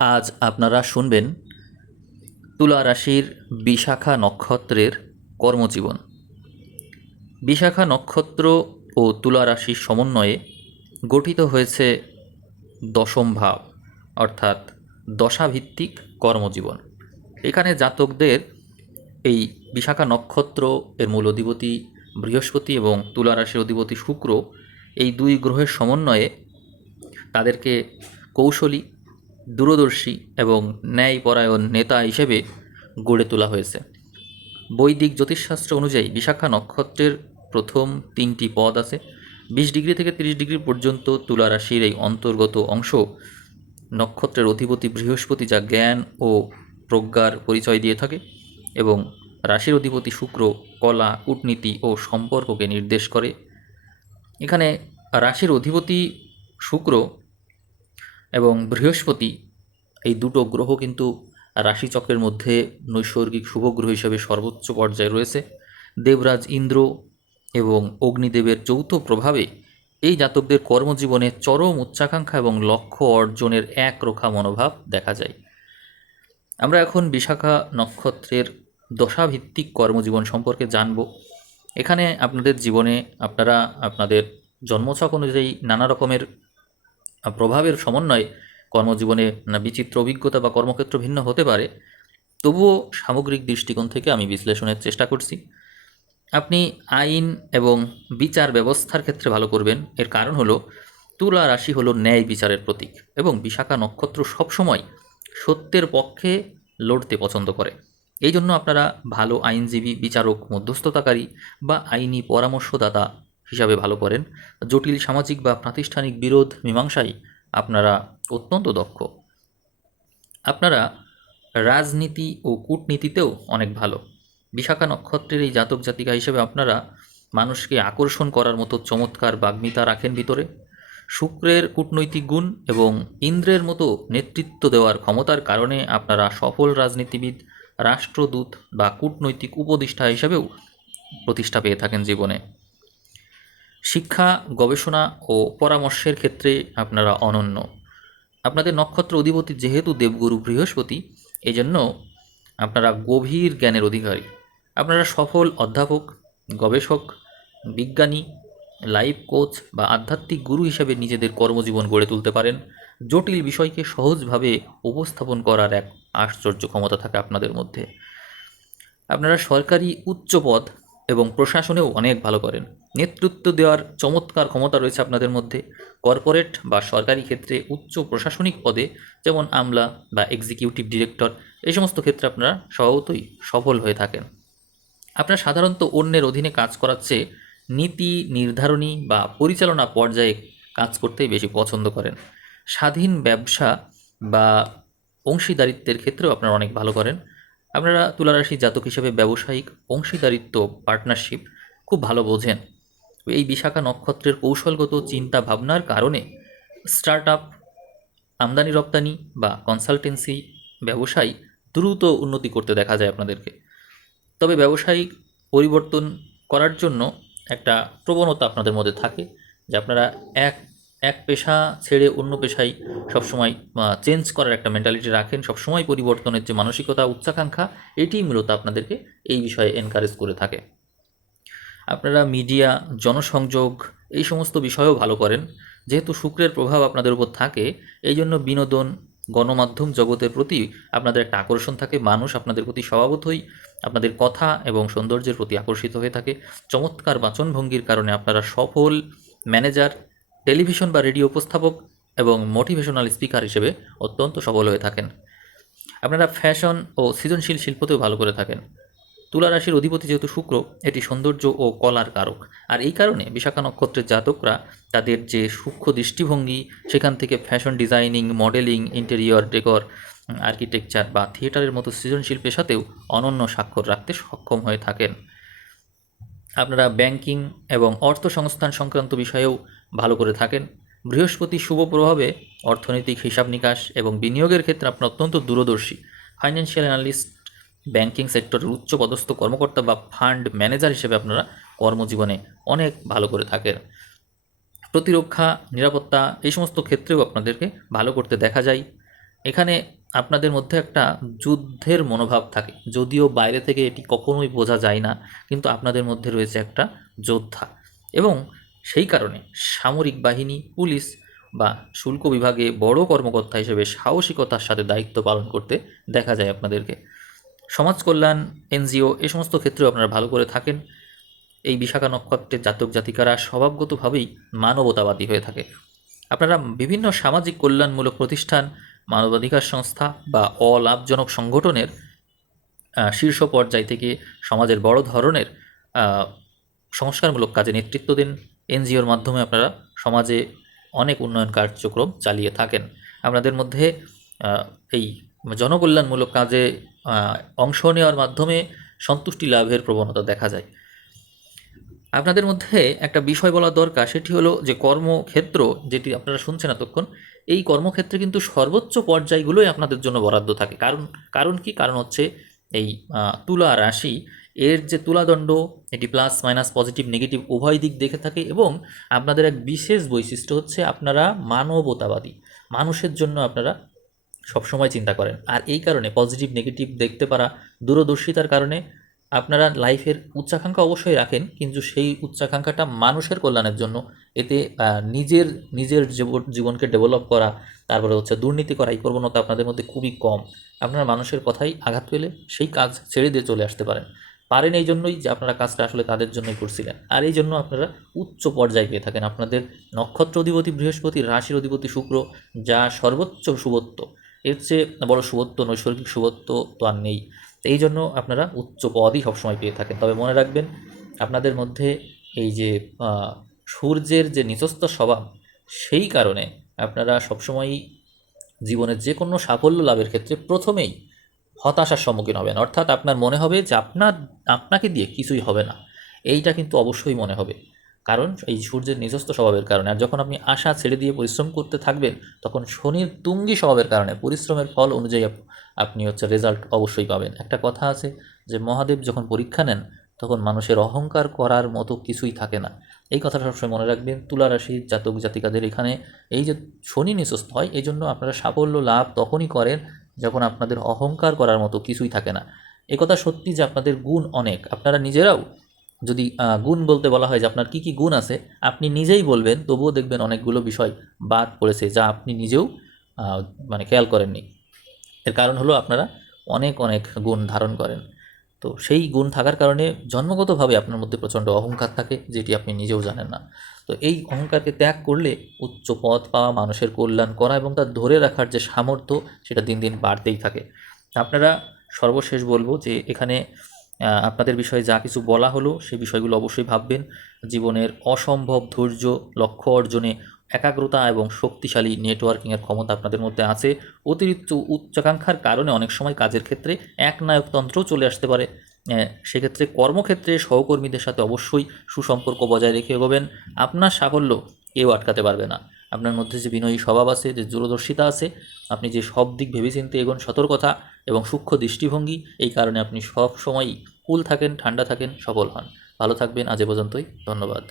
আজ আপনারা শুনবেন তুলা রাশির বিশাখা নক্ষত্রের কর্মজীবন। বিশাখা নক্ষত্র ও তুলা রাশির সমন্বয়ে গঠিত হয়েছে দশম ভাব, অর্থাৎ দশাভিত্তিক কর্মজীবন। এখানে জাতকদের এই বিশাখা নক্ষত্র এর মূল অধিপতি বৃহস্পতি এবং তুলা রাশির অধিপতি শুক্র, এই দুই গ্রহের সমন্বয়ে তাদেরকে কৌশলী, দূরদর্শী এবং ন্যায়পরায়ণ নেতা হিসেবে গড়ে তোলা হয়েছে। বৈদিক জ্যোতিষশাস্ত্র অনুযায়ী বিশাখা নক্ষত্রের প্রথম 3টি পদ আছে। 20 ডিগ্রি থেকে 30 ডিগ্রি পর্যন্ত তুলা রাশির এই অন্তর্গত অংশ নক্ষত্রের অধিপতি বৃহস্পতি, যা জ্ঞান ও প্রজ্ঞার পরিচয় দিয়ে থাকে, এবং রাশির অধিপতি শুক্র কলা, কূটনীতি ও সম্পর্ককে নির্দেশ করে। এখানে রাশির অধিপতি শুক্র এবং বৃহস্পতি, এই দুটো গ্রহ কিন্তু রাশিচক্রের মধ্যে নৈসর্গিক শুভগ্রহ হিসেবে সর্বোচ্চ পর্যায়ে রয়েছে। দেবরাজ ইন্দ্র এবং অগ্নিদেবের যৌথ প্রভাবে এই জাতকদের কর্মজীবনে চরম উচ্চাকাঙ্ক্ষা এবং লক্ষ্য অর্জনের একরোখা মনোভাব দেখা যায়। আমরা এখন বিশাখা নক্ষত্রের দশাভিত্তিক কর্মজীবন সম্পর্কে জানব। এখানে আপনাদের জীবনে আপনারা আপনাদের জন্মছক অনুযায়ী নানা রকমের প্রভাবের সমন্বয়ে কর্মজীবনে বিচিত্র অভিজ্ঞতা বা কর্মক্ষেত্র ভিন্ন হতে পারে, তবুও সামগ্রিক দৃষ্টিকোণ থেকে আমি বিশ্লেষণের চেষ্টা করছি। আপনি আইন এবং বিচার ব্যবস্থার ক্ষেত্রে ভালো করবেন। এর কারণ হলো তুলা রাশি হলো ন্যায় বিচারের প্রতীক, এবং বিশাখা নক্ষত্র সবসময় সত্যের পক্ষে লড়তে পছন্দ করে। এই জন্য আপনারা ভালো আইনজীবী, বিচারক, মধ্যস্থতাকারী বা আইনি পরামর্শদাতা হিসাবে ভালো করেন। জটিল সামাজিক বা প্রাতিষ্ঠানিক বিরোধ মীমাংসায় আপনারা অত্যন্ত দক্ষ। আপনারা রাজনীতি ও কূটনীতিতেও অনেক ভালো। বিশাখা নক্ষত্রের এই জাতক জাতিকা হিসেবে আপনারা মানুষকে আকর্ষণ করার মতো চমৎকার বাগ্মিতা রাখেন ভিতরে। শুক্রের কূটনৈতিক গুণ এবং ইন্দ্রের মতো নেতৃত্ব দেওয়ার ক্ষমতার কারণে আপনারা সফল রাজনীতিবিদ, রাষ্ট্রদূত বা কূটনৈতিক উপদেষ্টা হিসেবেও প্রতিষ্ঠা পেয়ে থাকেন জীবনে। শিক্ষা, গবেষণা ও পরামর্শের ক্ষেত্রে আপনারা অনন্য। আপনাদের নক্ষত্র অধিপতি যেহেতু দেবগুরু বৃহস্পতি, এই জন্য আপনারা গভীর জ্ঞানের অধিকারী। আপনারা সফল অধ্যাপক, গবেষক, বিজ্ঞানী, লাইফ কোচ বা আধ্যাত্মিক গুরু হিসেবে নিজেদের কর্মজীবন গড়ে তুলতে পারেন। জটিল বিষয়কে সহজভাবে উপস্থাপন করার এক আশ্চর্য ক্ষমতা থাকে আপনাদের মধ্যে। আপনারা সরকারি উচ্চ পদ এবং প্রশাসনেও অনেক ভালো করেন। নেতৃত্ব দেওয়ার চমৎকার ক্ষমতা রয়েছে আপনাদের মধ্যে। কর্পোরেট বা সরকারি ক্ষেত্রে উচ্চ প্রশাসনিক পদে, যেমন আমলা বা এক্সিকিউটিভ ডিরেক্টর, এই সমস্ত ক্ষেত্রে আপনারা স্বভাবতই সফল হয়ে থাকেন। আপনারা সাধারণত অন্যের অধীনে কাজ করার চেয়ে নীতি নির্ধারণী বা পরিচালনা পর্যায়ে কাজ করতেই বেশি পছন্দ করেন। স্বাধীন ব্যবসা বা অংশীদারিত্বের ক্ষেত্রেও আপনারা অনেক ভালো করেন। আপনারা তুলারাশি জাতক হিসেবে ব্যবসায়িক অংশীদারিত্ব, পার্টনারশিপ খুব ভালো বোঝেন। এই বিশাখা নক্ষত্রের কৌশলগত চিন্তা ভাবনার কারণে স্টার্ট আপ, আমদানি রপ্তানি বা কনসালটেন্সি ব্যবসায় দ্রুত উন্নতি করতে দেখা যায় আপনাদেরকে। তবে ব্যবসায়িক পরিবর্তন করার জন্য একটা প্রবণতা আপনাদের মধ্যে থাকে, যে আপনারা এক এক পেশা ছেড়ে অন্য পেশায় সবসময় চেঞ্জ করার একটা মেন্টালিটি রাখেন। সবসময় পরিবর্তনের যে মানসিকতা, উচ্চাকাঙ্ক্ষা, এটিই মূলত আপনাদেরকে এই বিষয়ে এনকারেজ করে থাকে। আপনারা মিডিয়া, জনসংযোগ, এই সমস্ত বিষয়েও ভালো করেন। যেহেতু শুক্রের প্রভাব আপনাদের উপর থাকে, এই জন্য বিনোদন, গণমাধ্যম জগতের প্রতি আপনাদের একটা আকর্ষণ থাকে। মানুষ আপনাদের প্রতি স্বভাবতই আপনাদের কথা এবং সৌন্দর্যের প্রতি আকর্ষিত হয়ে থাকে। চমৎকার বাচনভঙ্গির কারণে আপনারা সফল ম্যানেজার, টেলিভিশন বা রেডিও উপস্থাপক এবং মোটিভেশনাল স্পিকার হিসেবে অত্যন্ত সফল হয়ে থাকেন। আপনারা ফ্যাশন ও সৃজনশীল শিল্পতেও ভালো করে থাকেন। তুলা রাশির অধিপতি যেহেতু শুক্র, এটি সৌন্দর্য ও কলার কারক। আর এই কারণে বিশাখা নক্ষত্রের জাতকরা তাদের যে সূক্ষ্ম দৃষ্টিভঙ্গি, সেখান থেকে fashion designing, modelling, interior decor, architecture বা থিয়েটারের মতো সৃজনশীল পেশাতেও অনন্য স্বাক্ষর রাখতে সক্ষম হয়ে থাকেন। আপনারা ব্যাংকিং এবং অর্থ সংস্থান সংক্রান্ত বিষয়েও ভালো করে থাকেন। বৃহস্পতি শুভ প্রভাবে অর্থনৈতিক হিসাব নিকাশ এবং বিনিয়োগের ক্ষেত্রে আপনার অত্যন্ত দূরদর্শী। ফাইন্যান্সিয়াল অ্যানালিস্ট, ব্যাংকিং সেক্টরের উচ্চপদস্থ কর্মকর্তা বা ফান্ড ম্যানেজার হিসেবে আপনারা কর্মজীবনে অনেক ভালো করে থাকেন। প্রতিরক্ষা, নিরাপত্তা, এই সমস্ত ক্ষেত্রেও আপনাদেরকে ভালো করতে দেখা যায়। এখানে আপনাদের মধ্যে একটা যুদ্ধের মনোভাব থাকে, যদিও বাইরে থেকে এটি কখনোই বোঝা যায় না, কিন্তু আপনাদের মধ্যে রয়েছে একটা যোদ্ধা। এবং সেই কারণে সামরিক বাহিনী, পুলিশ বা শুল্ক বিভাগে বড় কর্মকর্তা হিসেবে সাহসিকতার সাথে দায়িত্ব পালন করতে দেখা যায় আপনাদেরকে। সমাজ কল্যাণ, এনজিও এ সমস্ত ক্ষেত্রেও আপনারা ভালো করে থাকেন। এই বিশাখা নক্ষত্রের জাতক জাতিকারা স্বভাবগতভাবেই মানবতাবাদী হয়ে থাকে। আপনারা বিভিন্ন সামাজিক কল্যাণমূলক প্রতিষ্ঠান, মানবাধিকার সংস্থা বা অলাভজনক সংগঠনের শীর্ষ পর্যায় থেকে সমাজের বড় ধরনের সংস্কারমূলক কাজে নেতৃত্ব দেন। এনজিওর মাধ্যমে আপনারা সমাজে অনেক উন্নয়ন কার্যক্রম চালিয়ে থাকেন। আপনাদের মধ্যে এই জনকল্যাণমূলক কাজে অংশ নেওয়ার মাধ্যমে সন্তুষ্টি লাভের প্রবণতা দেখা যায়। আপনাদের মধ্যে একটা বিষয় বলা দরকার, সেটি হলো যে কর্মক্ষেত্র যেটি আপনারা শুনছেন এতক্ষণ, এই কর্মক্ষেত্রে কিন্তু সর্বোচ্চ পর্যায়গুলোই আপনাদের জন্য বরাদ্দ থাকে। কারণ কি? কারণ হচ্ছে এই তুলা রাশি, এর যে তুলাদণ্ড, এটি প্লাস মাইনাস পজিটিভ নেগেটিভ উভয় দিক দেখে থাকে। এবং আপনাদের এক বিশেষ বৈশিষ্ট্য হচ্ছে আপনারা মানবতাবাদী, মানুষের জন্য আপনারা সবসময় চিন্তা করেন। আর এই কারণে পজিটিভ নেগেটিভ দেখতে পারা, দূরদর্শিতার কারণে আপনারা লাইফের উচ্চাকাঙ্ক্ষা অবশ্যই রাখেন, কিন্তু সেই উচ্চাকাঙ্ক্ষাটা মানুষের কল্যাণের জন্য। এতে নিজের নিজের জীবনকে ডেভেলপ করা, তারপরে হচ্ছে দুর্নীতি করা, এই প্রবণতা আপনাদের মধ্যে খুবই কম। আপনারা মানুষের কথাই আঘাত পেলে সেই কাজ ছেড়ে দিয়ে চলে আসতে পারেন এই জন্যই যে আপনারা কাজটা আসলে তাদের জন্যই করছিলেন। আর এই জন্য আপনারা উচ্চ পর্যায়ে পেয়ে থাকেন। আপনাদের নক্ষত্র অধিপতি বৃহস্পতি, রাশির অধিপতি শুক্র, যা সর্বোচ্চ শুভত্ব, এর চেয়ে বড় শুভত্ব, নৈসর্গিক শুভত্ব তো আর নেই। এই জন্য আপনারা উচ্চ পদই সবসময় পেয়ে থাকেন। তবে মনে রাখবেন, আপনাদের মধ্যে এই যে সূর্যের যে নিচস্থ স্বভাব, সেই কারণে আপনারা সবসময়ই জীবনের যে কোনো সাফল্য লাভের ক্ষেত্রে প্রথমেই হতাশার সম্মুখীন হবেন। অর্থাৎ আপনার মনে হবে যে আপনাকে দিয়ে কিছুই হবে না। এইটা কিন্তু অবশ্যই মনে হবে, কারণ এই সূর্যের নিজস্ব স্বভাবের কারণে। আর যখন আপনি আশা ছেড়ে দিয়ে পরিশ্রম করতে থাকবেন, তখন শনির তুঙ্গি স্বভাবের কারণে পরিশ্রমের ফল অনুযায়ী আপনি রেজাল্ট অবশ্যই পাবেন। একটা কথা আছে যে মহাদেব যখন পরীক্ষা নেন, তখন মানুষের অহংকার করার মতো কিছুই থাকে না। এই কথাটা সবসময় মনে রাখবেন। তুলা রাশির জাতক জাতিকাদের এখানে এই যে শনি নিচস্থ হয়, এই জন্য আপনারা সাফল্য লাভ তখনই করেন যখন আপনাদের অহংকার করার মতো কিছুই থাকে না। একথা সত্যি যে আপনাদের গুণ অনেক। আপনারা নিজেরাও যদি গুণ বলতে বলা হয় যে আপনার কী কী গুণ আছে, আপনি নিজেই বলবেন, তবুও দেখবেন অনেকগুলো বিষয় বাদ পড়েছে যা আপনি নিজেও মানে খেয়াল করেননি। এর কারণ হলো আপনারা অনেক অনেক গুণ ধারণ করেন। তো সেই গুণ থাকার কারণে জন্মগতভাবে আপনার মধ্যে প্রচণ্ড অহংকার থাকে, যেটি আপনি নিজেও জানেন না। তো এই অহংকারকে ত্যাগ করলে উচ্চ পদ পাওয়া, মানুষের কল্যাণ করা এবং তা ধরে রাখার যে সামর্থ্য, সেটা দিন দিন বাড়তেই থাকে। আপনারা, সর্বশেষ বলবো যে এখানে আপনাদের বিষয়ে যা কিছু বলা হলো সেই বিষয়গুলো অবশ্যই ভাববেন। জীবনের অসম্ভব ধৈর্য, লক্ষ্য অর্জনে একাগ্রতা এবং শক্তিশালী নেটওয়ার্কিংয়ের ক্ষমতা আপনাদের মধ্যে আছে। অতিরিক্ত উচ্চাকাঙ্ক্ষার কারণে অনেক সময় কাজের ক্ষেত্রে একনায়কতন্ত্রও চলে আসতে পারে। সেক্ষেত্রে কর্মক্ষেত্রে সহকর্মীদের সাথে অবশ্যই সুসম্পর্ক বজায় রেখে এগোবেন। আপনার সাফল্য কেউ আটকাতে পারবে না। আপনার মধ্যে যে বিনয়ী স্বভাব আছে, যে দূরদর্শিতা আছে, আপনি যে সব দিক ভেবেচিন্তে এগোন, সতর্কতা এবং সূক্ষ্ম দৃষ্টিভঙ্গি, এই কারণে আপনি সব সময়ই কুল থাকেন, ঠান্ডা থাকেন, সফল হন। ভালো থাকবেন। আজ এ পর্যন্তই। ধন্যবাদ।